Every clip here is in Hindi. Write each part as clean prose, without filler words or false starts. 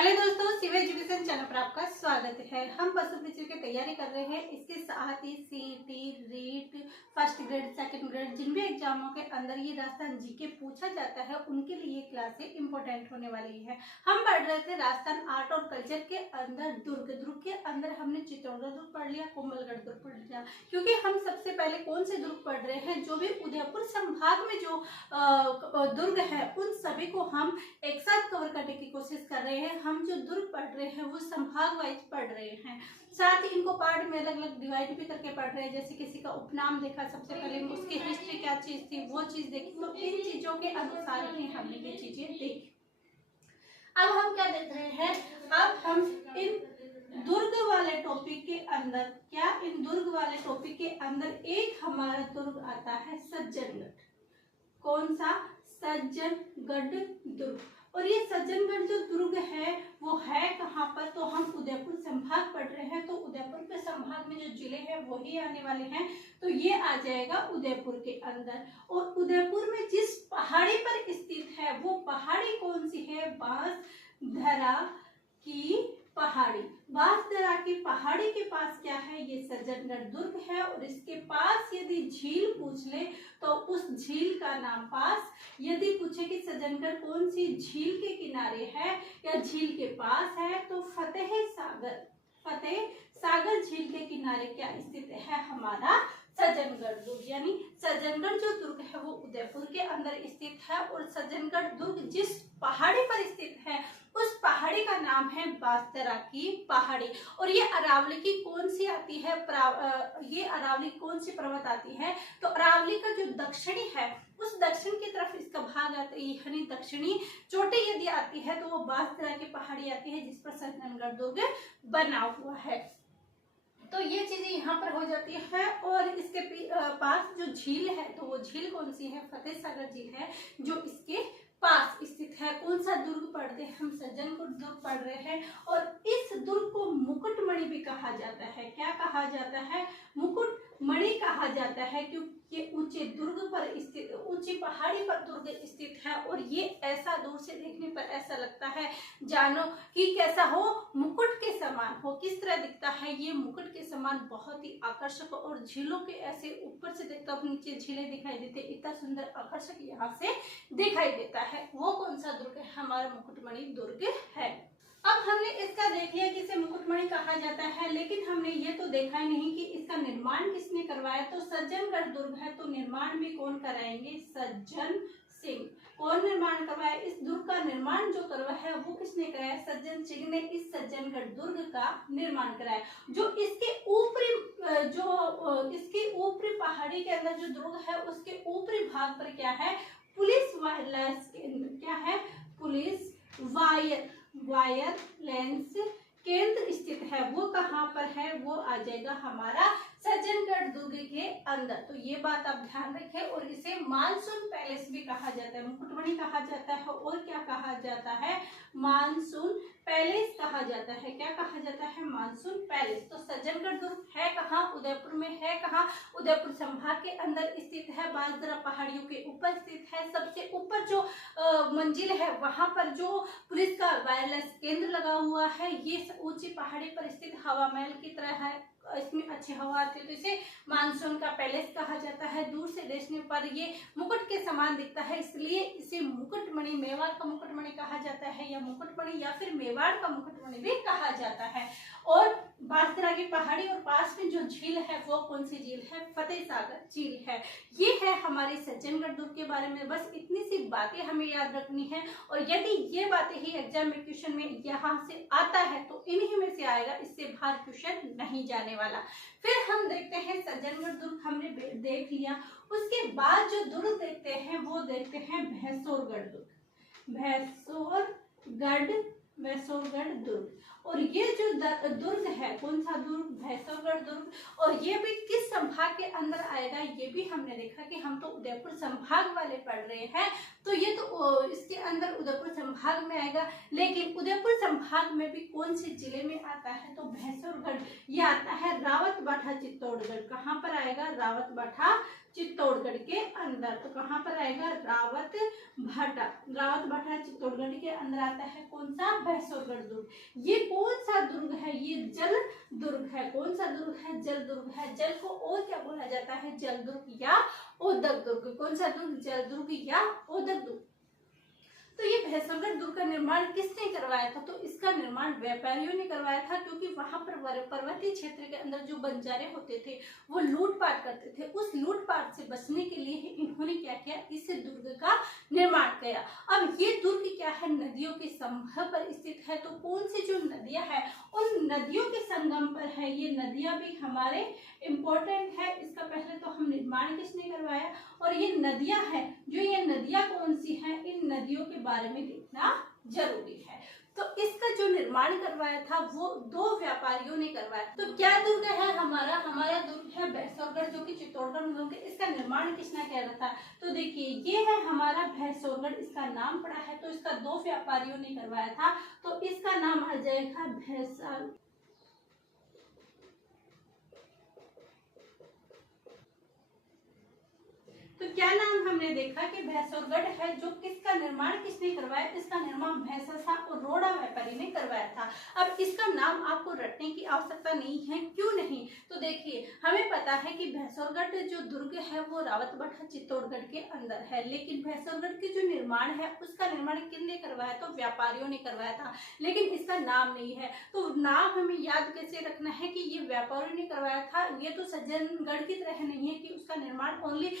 हेलो दोस्तों, सिविल एजुकेशन चैनल पर आपका स्वागत है। हम पशु पिछड़ की तैयारी कर रहे हैं। इसके साथ ही CT, REET, first grade, second grade जिन भी एग्जामों के अंदर ये राजस्थान जीके पूछा जाता है उनके लिए क्लासें इंपॉर्टेंट होने वाली है। हम पढ़ रहे थे राजस्थान आर्ट और कल्चर के अंदर दुर्ग के अंदर हमने चित्तौड़गढ़ दुर्ग पढ़ लिया, कोमलगढ़ दुर्ग पढ़ लिया, क्योंकि हम सबसे पहले कौन से दुर्ग पढ़ रहे हैं, जो भी उदयपुर संभाग में जो दुर्ग है उन सभी को हम एक साथ कवर करने की कोशिश कर रहे हैं। हम जो दुर्ग पढ़ रहे हैं वो संभाग वाइज पढ़ रहे हैं, साथ ही इनको पार्ट में अलग अलग डिवाइड भी करके पढ़ रहे हैं। जैसे किसी का उपनाम देखा, सबसे पहले उसकी हिस्ट्री क्या चीज थी वो चीज देखी, तो इन चीजों के अनुसार ही हमने ये चीजें देखी। अब हम क्या देख रहे हैं, अब हम इन दुर्ग वाले टॉपिक के अंदर इन दुर्ग वाले टॉपिक के अंदर एक हमारा दुर्ग आता है सज्जनगढ़। कौन सा? सज्जनगढ़ दुर्ग। और ये सज्जनगढ़ जो दुर्ग है वो है कहाँ पर? तो हम उदयपुर संभाग पढ़ रहे हैं, तो उदयपुर के संभाग में जो जिले हैं वही आने वाले हैं, तो ये आ जाएगा उदयपुर के अंदर। और उदयपुर में जिस पहाड़ी पर स्थित है वो पहाड़ी कौन सी है? बांसधरा की पहाड़ी। बांसधरा की पहाड़ी के पास क्या है? ये सज्जनगढ़ दुर्ग है। और इसके पास यदि झील पूछ ले तो उस झील का नाम पास, यदि पूछे कि सज्जनगढ़ कौन सी झील के किनारे है या झील के पास है, तो फतेह सागर झील के किनारे क्या स्थित है? हमारा सज्जनगढ़ दुर्ग। यानी सज्जनगढ़ जो दुर्ग है वो उदयपुर के अंदर स्थित है। और सज्जनगढ़ दुर्ग जिस पहाड़ी पर स्थित है उस पहाड़ी का नाम है बांसधरा की पहाड़ी। और ये अरावली की कौन सी आती है? ये अरावली कौन सी पर्वत आती है? तो अरावली का जो दक्षिणी है उस दक्षिण की तरफ इसका भाग आता है, यानी दक्षिणी चोटी यदि आती है तो वो बांसधरा की पहाड़ी आती है जिस पर सज्जनगढ़ दुर्ग बना हुआ है। तो ये चीजें यहाँ पर हो जाती है। और इसके पास जो झील है तो वो झील कौन सी है? फतेह सागर झील है जो इसके पास स्थित है। कौन सा दुर्ग पढ़ रहे हैं हम? सज्जनगढ़ दुर्ग पढ़ रहे हैं। और इस दुर्ग को मुकुटमणि भी कहा जाता है। क्या कहा जाता है? मुकुटमणि कहा जाता है, क्योंकि ये ऊंचे दुर्ग पर स्थित, ऊंची पहाड़ी पर दुर्ग स्थित है। और ये ऐसा दूर से देखने पर ऐसा लगता है जानो कि कैसा हो, मुकुट के समान हो। किस तरह दिखता है? ये मुकुट के समान बहुत ही आकर्षक। और झीलों के ऐसे ऊपर से देखता हूँ नीचे झीलें दिखाई देते, इतना सुंदर आकर्षक यहाँ से दिखाई देता है। वो कौन सा दुर्ग है? हमारा मुकुटमणि दुर्ग है। अब हमने इसका देख लिया कि इसे मुकुटमणि कहा जाता है, लेकिन हमने ये तो देखा ही नहीं कि इसका निर्माण किसने करवाया। तो सज्जनगढ़ दुर्ग है तो निर्माण भी कौन कराएंगे? सज्जन सिंह। कौन निर्माण करवाया? इस दुर्ग का निर्माण जो करवाया है वो किसने कराया? सज्जन सिंह ने इस सज्जनगढ़ दुर्ग का निर्माण कराया। जो इसके ऊपरी पहाड़ी के अंदर जो दुर्ग है उसके ऊपरी भाग पर क्या है? पुलिस वायरलेस केंद्र। क्या है? पुलिस वायरलेस केंद्र स्थित है। वो कहाँ पर है? वो आ जाएगा हमारा सज्जनगढ़ दुर्ग के अंदर। तो ये बात आप ध्यान रखें। और इसे मानसून पैलेस भी कहा जाता है, मुकुटमणि कहा जाता है। और क्या कहा जाता है? मानसून पैलेस कहा जाता है। क्या कहा जाता है? Monsoon palace. तो सज्जनगढ़ दुर्ग है कहाँ? उदयपुर में है। कहाँ? उदयपुर संभाग के अंदर स्थित है, बांसधरा पहाड़ियों के ऊपर स्थित है। सबसे ऊपर जो मंजिल है वहां पर जो पुलिस का वायरलेस केंद्र लगा हुआ है, ये ऊंची पहाड़ी पर स्थित हवा महल की तरह है। इसमें अच्छी हवा आती है तो इसे मानसून का पैलेस कहा जाता है। दूर से देखने पर ये मुकुट के समान दिखता है, इसलिए इसे मुकुटमणि, मेवाड़ का मुकुटमणि कहा जाता है, या मुकुटमणि या फिर मेवाड़ का मुकुटमणि भी कहा जाता है। और बांसधरा की पहाड़ी और पास में जो झील है वो कौन सी झील है? फतेह सागर झील है। ये है हमारे सज्जनगढ़ दुर्ग के बारे में। बस इतनी सी बातें हमें याद रखनी है। और यदि ये बातें ही एग्जाम में क्वेश्चन में यहाँ से आता है तो इन्हीं में से आएगा, इससे बाहर क्वेश्चन नहीं जाने वाला। फिर हम देखते हैं सज्जनगढ़ दुर्ग हमने देख लिया। उसके बाद जो दुर्ग देखते हैं वो देखते हैं भैंसोरगढ़ दुर्ग। भैंसोरगढ़ दुर्ग। और ये जो दुर्ग है, कौन सा दुर्ग? भैंसोरगढ़ दुर्ग। और ये भी किस संभाग के अंदर आएगा? ये भी हमने देखा कि हम तो उदयपुर संभाग वाले पढ़ रहे हैं, तो ये तो इसके अंदर उदयपुर संभाग में आएगा। लेकिन उदयपुर संभाग में भी कौन से जिले में आता है? तो भैंसोरगढ़। ये आता है रावतबाठा चित्तौड़गढ़। कहाँ पर आएगा? रावतबाठा चित्तौड़गढ़ के अंदर। तो कहाँ पर आएगा? रावत भाटा। रावत भाटा चित्तौड़गढ़ के अंदर आता है। कौन सा? भैंसोरगढ़ दुर्ग। ये कौन सा दुर्ग है? ये जल दुर्ग है। कौन सा दुर्ग है? जल दुर्ग है। जल को और क्या बोला जाता है? जल दुर्ग या ओदक दुर्ग। कौन सा दुर्ग? जल दुर्ग या ओदक दुर्ग। तो ये भैंसोरगढ़ दुर्ग का निर्माण किसने करवाया था? तो इसका निर्माण व्यापारियों ने करवाया था, क्योंकि वहां पर पर्वतीय क्षेत्र के अंदर जो बंजारे होते थे वो लूटपाट करते थे। उस लूटपाट से बचने के लिए इन्होंने क्या किया? इस दुर्ग का निर्माण किया। अब ये दुर्ग क्या है? नदियों के समूह पर स्थित है। तो कौन सी जो नदियां हैं उन नदियों के संगम पर है। ये नदियां भी हमारे इम्पोर्टेंट है। इसका पहले तो हम निर्माण किसने करवाया और ये नदियां हैं, जो ये नदियां कौन सी हैं, इन नदियों के बारे में देखना जरूरी है। तो इसका जो निर्माण करवाया था वो 2 व्यापारियों ने करवाया। तो क्या दुर्ग है हमारा? हमारा दुर्ग है भैंसोरगढ़, जो कि चित्तौड़गढ़ में दुर्ग है। इसका निर्माण किसने किया था? तो देखिए ये है हमारा भैंसोरगढ़, इसका नाम पड़ा है। तो इसका 2 व्यापारियों ने करवाया था। तो इसका नाम आ जाएगा भैंसा। तो क्या नाम हमने देखा कि भैंसोरगढ़ है, जो किसका निर्माण किसने करवाया? इसका निर्माण भैंसा और रोड़ा व्यापारी ने करवाया था। अब इसका नाम आपको रटने की आवश्यकता नहीं है। क्यों नहीं? तो देखिए हमें पता है कि भैंसोरगढ़ जो दुर्ग है वो रावत भाटा चित्तौड़गढ़ के अंदर है, लेकिन भैंसोरगढ़ की जो निर्माण है उसका निर्माण किसने करवाया? तो व्यापारियों ने करवाया था, लेकिन इसका नाम नहीं है। तो नाम हमें याद कैसे रखना है कि ये व्यापारियों ने करवाया था। ये तो सज्जनगढ़ की तरह नहीं है कि उसका निर्माण ओनली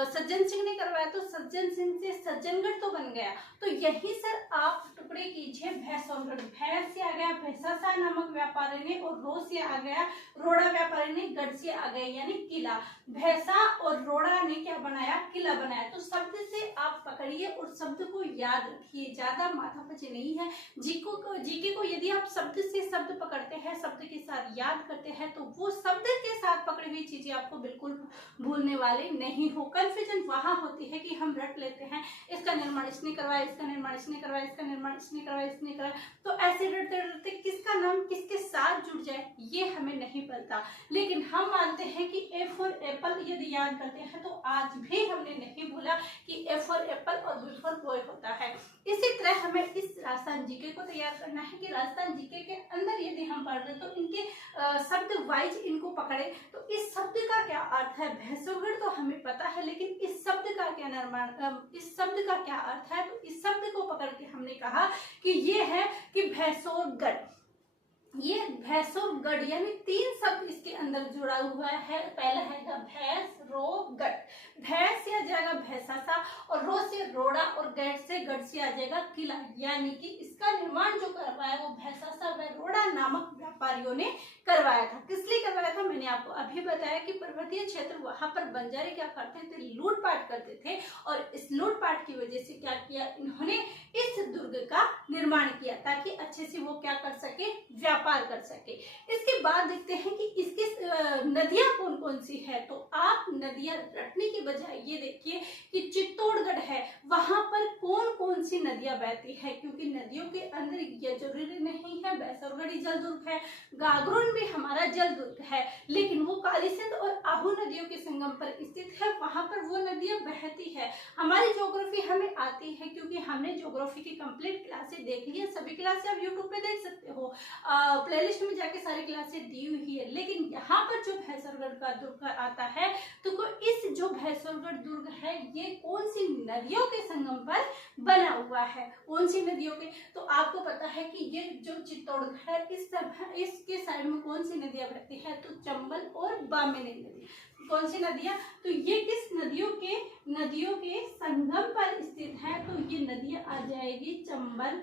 सज्जन सिंह ने करवाया, तो सज्जन सिंह से सज्जनगढ़ तो बन गया। तो यही सर आप टुकड़े कीजिए भैंसोरगढ़। भैंस से आ गया भैंसासा नामक व्यापारी ने, और रो से आ गया रोड़ा व्यापारी ने, गढ़ से आ गया यानी किला। भैंसा और रोड़ा ने क्या बनाया? किला बनाया। तो शब्द से आप पकड़िए और शब्द को याद रखिए, ज्यादा माथापच्ची नहीं है। जीके को यदि आप शब्द से शब्द पकड़ते हैं, शब्द के साथ याद करते हैं, तो वो शब्द के साथ पकड़ी हुई चीजें आपको बिल्कुल भूलने वाले नहीं हो। कंफ्यूजन वहां होती है कि हम रट लेते हैं इसका निर्माण इसने करवाया, इसका निर्माण इसने करवाया, इसका निर्माण इसने करवाया, इसने करवाया। तो ऐसे रटते रटते किसका नाम किसके साथ जुड़ जाए ये हमें नहीं पता। लेकिन हम मानते हैं कि ए फॉर एप्पल यदि याद करते हैं तो आज भी हमने नहीं भूला कि ए फॉर एप्पल और बी फॉर बॉय होता है। इसी तरह हमें इस राजस्थान जीके को तैयार करना है कि राजस्थान जीके के अंदर यदि हम पढ़ रहे तो इनके शब्द वाइज इनको पकड़े। तो इस शब्द का क्या अर्थ है? भैंसोरगढ़ तो हमें पता है, लेकिन इस शब्द का क्या निर्माण, इस शब्द का क्या अर्थ है? तो इस शब्द को पकड़ के हमने कहा कि ये है कि भैंसोरगढ़। ये भैंसोरगढ़ यानी 3 शब्द इसके अंदर जुड़ा हुआ है। पहला है भैंस रो गढ़। भैंस से आ जाएगा भैंसासा, और रो से रोड़ा, और गढ़ से गढ़ से आ जाएगा किला। यानी कि इसका निर्माण जो करवाया वो भैंसासा व रोड़ा नामक व्यापारियों ने करवाया था। किस लिए करवाया था? मैंने आपको अभी बताया कि पर्वतीय क्षेत्र, वहां पर बंजारे क्या करते थे? लूटपाट करते थे, और इस लूटपाट की वजह से क्या किया इन्होंने? इस दुर्ग का निर्माण किया ताकि अच्छे से वो क्या कर सके? व्यापार कर सके। इसके बाद देखते हैं कि इसकी नदियां कौन कौन सी है। तो आप नदियां रटने की बजाय ये देखिए कि चित्तौड़गढ़ है, वहां पर कौन कौन सी नदियां बहती है, क्योंकि नदियों के अंदर ये जरूरी नहीं है भैंसोरगढ़ जल दुर्ग है, गागरोन भी हमारा जल दुर्ग है, लेकिन वो काली सिंध और आहू नदियों के संगम पर स्थित है। वहां पर वो नदियां बहती है। हमारी ज्योग्राफी हमें आती है, क्योंकि हमने ज्योग्राफी की कंप्लीट क्लासेस देख ली है। सभी क्लासेस आप यूट्यूब पे देख सकते हो, प्लेलिस्ट में जाके सारी क्लासेस दी हुई है। लेकिन यहाँ पर जो भैंसोरगढ़ का दुर्ग आता है, तो इस जो भैंसोरगढ़ दुर्ग है ये कौन सी नदियों के संगम पर बना हुआ है? कौन सी नदियों के? तो आपको पता है कि ये जो चित्तौड़गढ़ है इसके साइड में कौन सी नदियां बहती है? तो चंबल और बामेनी नदी। कौन सी नदियां? तो ये किस नदियों के संगम पर स्थित है? तो ये नदियां आ जाएगी चंबल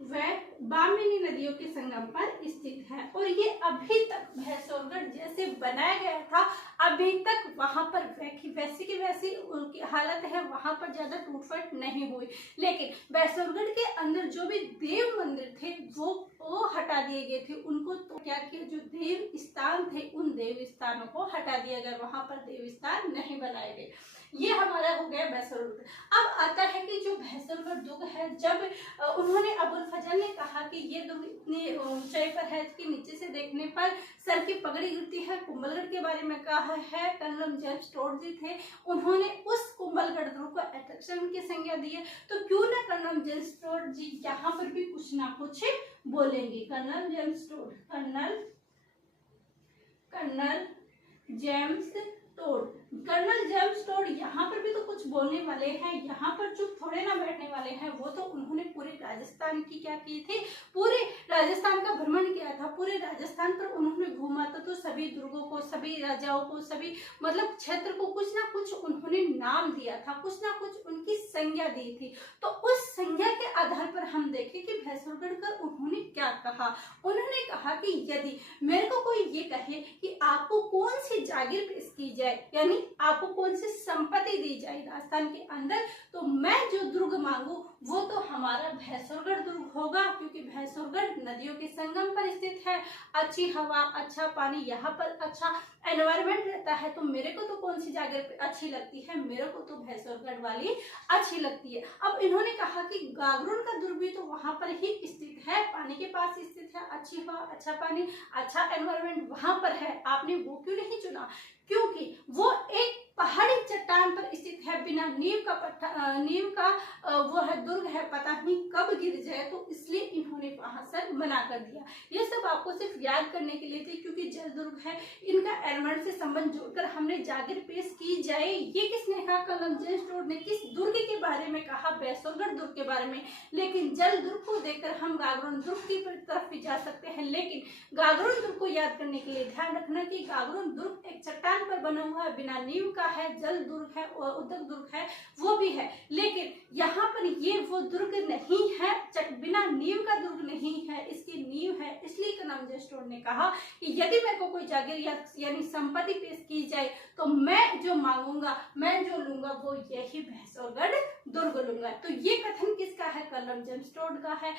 व बामिनी नदियों के संगम पर स्थित है। और ये अभी तक भैंसोरगढ़ जैसे बनाया गया था, अभी तक वहां पर वैसी की वैसी उनकी हालत है, वहां पर ज्यादा टूटफट नहीं हुई। लेकिन भैंसोरगढ़ के अंदर जो भी देव मंदिर थे वो हटा हटा दिए गए थे, उनको तो क्या किया, जो देव स्थान थे उन देव स्थानों को हटा दिया गया, वहां पर देव स्थान नहीं बनाए गए। ये हमारा हो गया भैंसुरगढ़। अब आता है कि जो भैंसुरगढ़ दुर्ग है, जब उन्होंने अबुल फजल ने कहा कि ये दुर्ग इतनी ऊंचाई पर है कि नीचे से देखने पर सर की पगड़ी गिरती है, कुंभलगढ़ के बारे में कहा है। कर्नल जेम्स टोड जी थे, उन्होंने उस कुंभलगढ़ दुर्ग को अट्रैक्शन की संज्ञा दी है। तो क्यों ना कर्नल जेम्स टोड जी यहाँ पर भी कुछ ना कुछ बोलेंगे। Colonel James Tod, Colonel James Tod, Colonel James Tod यहाँ पर भी तो कुछ बोलने वाले हैं, यहाँ पर चुप थोड़े ना बैठने वाले हैं। वो तो उन्होंने पूरे राजस्थान की क्या की थी, पूरे राजस्थान का भ्रमण किया था, पूरे राजस्थान पर उन्होंने घूमा था। तो सभी दुर्गों को, सभी राजाओं को, सभी मतलब क्षेत्र को कुछ ना कुछ उन्होंने नाम दिया था, कुछ ना कुछ उनकी संज्ञा दी थी। तो उस संज्ञा के आधार पर हम देखें कि भैंसुरगढ़ का उन्होंने क्या कहा। उन्होंने कहा कि यदि मेरे को कोई ये कहे कि आपको कौन सी जागीर पेश की जाए, यानी आपको कौन सी संपत्ति दी जाए राजस्थान के अंदर, तो मैं जो दुर्ग मांगू वो तो हमारा भैंसुरगढ़ दुर्ग होगा, क्योंकि भैंसुरगढ़ नदियों के संगम पर स्थित है, अच्छी हवा, अच्छा पानी, यहाँ पर अच्छा एनवायरमेंट रहता है। तो मेरे को तो कौन सी जागीर अच्छी लगती है, मेरे को तो भैंसुरगढ़ वाली अच्छी लगती है। अब इन्होंने कहा कि गागरून का दुर्ग भी तो वहां पर ही स्थित है, पानी के पास स्थित है, अच्छी हवा, अच्छा पानी, अच्छा एनवायरमेंट वहां पर है, आपने वो क्यों नहीं चुना, क्योंकि वो एक पहाड़ी चट्टान पर स्थित है, बिना नींव का वो है दुर्ग है, पता नहीं कब गिर जाए, तो इसलिए इन्होंने वहां से मना कर दिया। ये सब आपको सिर्फ याद करने के लिए थे, क्योंकि जल दुर्ग है, इनका एलिमेंट से संबंध जोड़कर हमने जागीर पेश की जाए। ये किसने कहा, कर्नल जेम्स टोड ने किस दुर्ग के बारे में कहा, भैंसुरगढ़ दुर्ग के बारे में। लेकिन जल दुर्ग को देखकर हम गागरून दुर्ग की तरफ भी जा सकते हैं, लेकिन गागरून दुर्ग को याद करने के लिए ध्यान रखना कि गागरून दुर्ग एक चट्टान पर बना हुआ है, बिना नींव का है, जल दुर्ग है और उदक दुर्ग है वो भी है, लेकिन यहाँ पर ये वो दुर्ग नहीं है, बिना नींव का दुर्ग नहीं है, इसकी नींव है। इसलिए कर्नल जेम्स टोड ने कहा कि यदि मेरे को कोई जागीर यानी संपत्ति पेश की जाए तो मैं जो मांगूंगा, मैं जो लूंगा वो यही भैंसुरगढ़ दुर्ग लूंगा। तो ये कथन किसका है, कर्नल जेम्स टोड का है।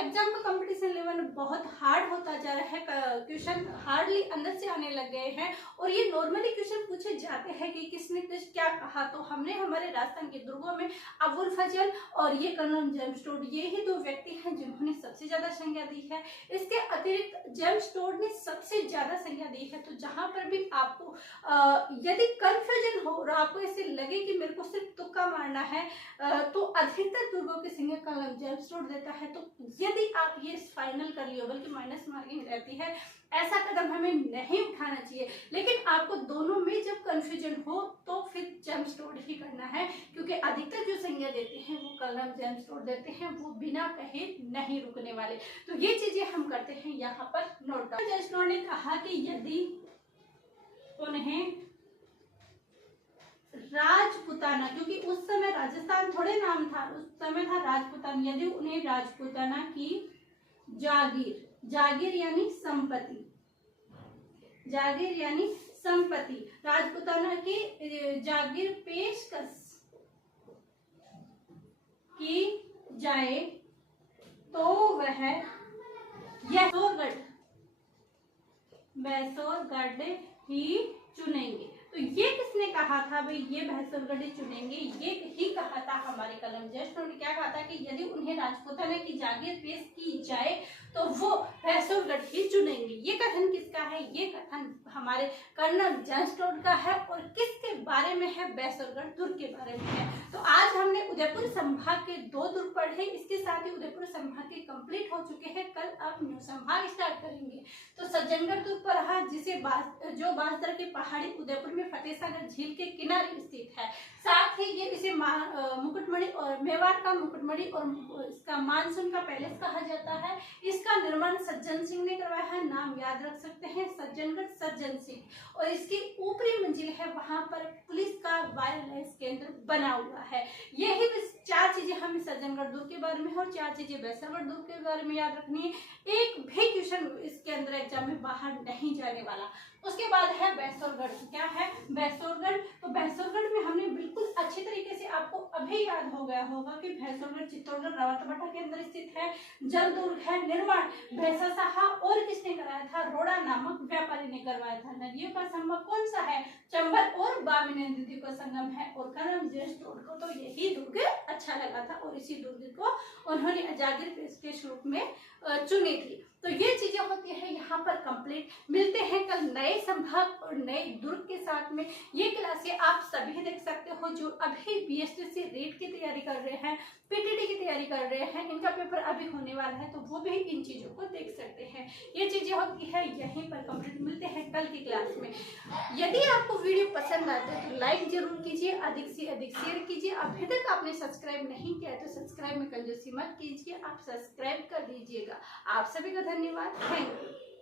एग्जाम का कंपटीशन लेवल बहुत हार्ड होता जा रहा है, क्वेश्चन हार्डली अंदर से आने लग गए हैं, और ये नॉर्मली क्वेश्चन पूछे जाते हैं कि किसने किस क्या कहा। तो हमने हमारे राजस्थान के दुर्गों में अबुल फजल और ये कर्नल जेम्स टोड, ये ही दो व्यक्ति हैं जिन्होंने सबसे ज्यादा संज्ञा दी है। इसके अतिरिक्त जेम्स टोड ने सबसे ज्यादा संज्ञा दी है। तो जहां पर भी आपको यदि कंफ्यूजन हो और आपको ऐसे लगे कि मेरे को सिर्फ तुक्का मारना है, तो अधिकतर दुर्गों की संज्ञा कर्नल जेम्स टोड देता है। तो यदि आप ये फाइनल कर लियो, बल्कि माइनस मार्किंग रहती है, ऐसा कदम हमें नहीं उठाना चाहिए। लेकिन आपको दोनों में जब कंफ्यूजन हो तो फिर जेम्स टोड ही करना है, क्योंकि अधिकतर जो संज्ञा देते हैं वो कर्नल जेम्स टोड देते हैं, वो बिना कहे नहीं रुकने वाले। तो ये चीजें हम करते हैं यहाँ पर नोट डाउन। जेम्स टोड ने कहा कि यदि उन्हें राजपुताना, क्योंकि उस समय राजस्थान थोड़े नाम था, उस समय था राजपुताना, यदि उन्हें राजपुताना की जागीर यानी संपत्ति, जागीर यानी संपत्ति, राजपुताना की जागीर पेशकश की जाए तो वह भैंसुरगढ़ ही चुनेंगे। तो ये किसने कहा था भाई, ये भैंसुरगढ़ ही चुनेंगे, ये ही कहा था हमारे कर्नल जेम्स टोड ने। क्या कहा था कि यदि उन्हें राजपुताना की जागीर पेश की जाए तो वो भैंसुरगढ़ ही चुनेंगे। ये कथन किसका है, ये कथन हमारे कर्नल जेम्स टोड का है, और किसके बारे में है, भैंसुरगढ़ दुर्ग के बारे में है। तो आज हमने उदयपुर संभाग के 2 दुर्ग पढ़े, इसके साथ ही उदयपुर संभाग के कंप्लीट हो चुके हैं। कल आप न्यू संभाग स्टार्ट करेंगे। तो सज्जनगढ़ दुर्ग पर रहा, जिसे जो बांसदरा के पहाड़ी उदयपुर में फतेहसागर झील के किनारे स्थित है। साथ ही ये इसे मुकुटमणि और मेवाड़ का मुकुटमणि और इसका मानसून का पैलेस कहा जाता है। इसका निर्माण सज्जन सिंह ने करवाया है, नाम याद रख सकते हैं, सज्जनगढ़ सज्जन सिंह। और इसकी ऊपरी मंजिल है, वहां पर पुलिस का वायरलेस केंद्र बना हुआ है। यही 4 चीजें हमें सज्जनगढ़ दुर्ग के बारे में और 4 चीजें भैंसुरगढ़ दुर्ग के बारे में याद रखनी है। एक भी क्वेश्चन इसके अंदर एग्जाम में बाहर नहीं जाने वाला। उसके बाद है भैंसुरगढ़। क्या है भैंसुरगढ़, तो भैंसुरगढ़ में हमने बिल्कुल अच्छी तरीके से, आपको अभी याद हो गया होगा कि भैंसुरगढ़ चित्तौड़गढ़ रावतभाटा के अंदर स्थित है, जल दुर्ग है, निर्माण निर्माण भैंसा साहा और किसने कराया था? रोड़ा नामक व्यापारी ने करवाया था। नदियों का संगम कौन सा है? चंबल और बामिनी नदियों का संगम है। और करमजेश को तो यही दुर्ग अच्छा लगा था और इसी दुर्ग को उन्होंने जागीर के रूप में चुनी थी। तो ये चीजें होती है यहाँ पर कंप्लीट। मिलते हैं कल नए संभाग और नए दुर्ग के साथ में। ये क्लासें आप सभी देख सकते हो जो अभी बीएसटीसी रीट की तैयारी कर रहे हैं, पीटीटी की तैयारी कर रहे हैं, इनका पेपर अभी होने वाला है, तो वो भी इन चीजों को देख सकते हैं। ये चीजें होती है यहीं पर कंप्लीट। मिलते हैं कल की क्लास में। यदि आपको वीडियो पसंद आता है तो लाइक जरूर कीजिए, अधिक से अधिक शेयर कीजिए। अभी तक आपने सब्सक्राइब नहीं किया तो सब्सक्राइब में कंजूसी मत कीजिए, आप सब्सक्राइब कर दीजिएगा। आप सभी का धन्यवाद। Thank you.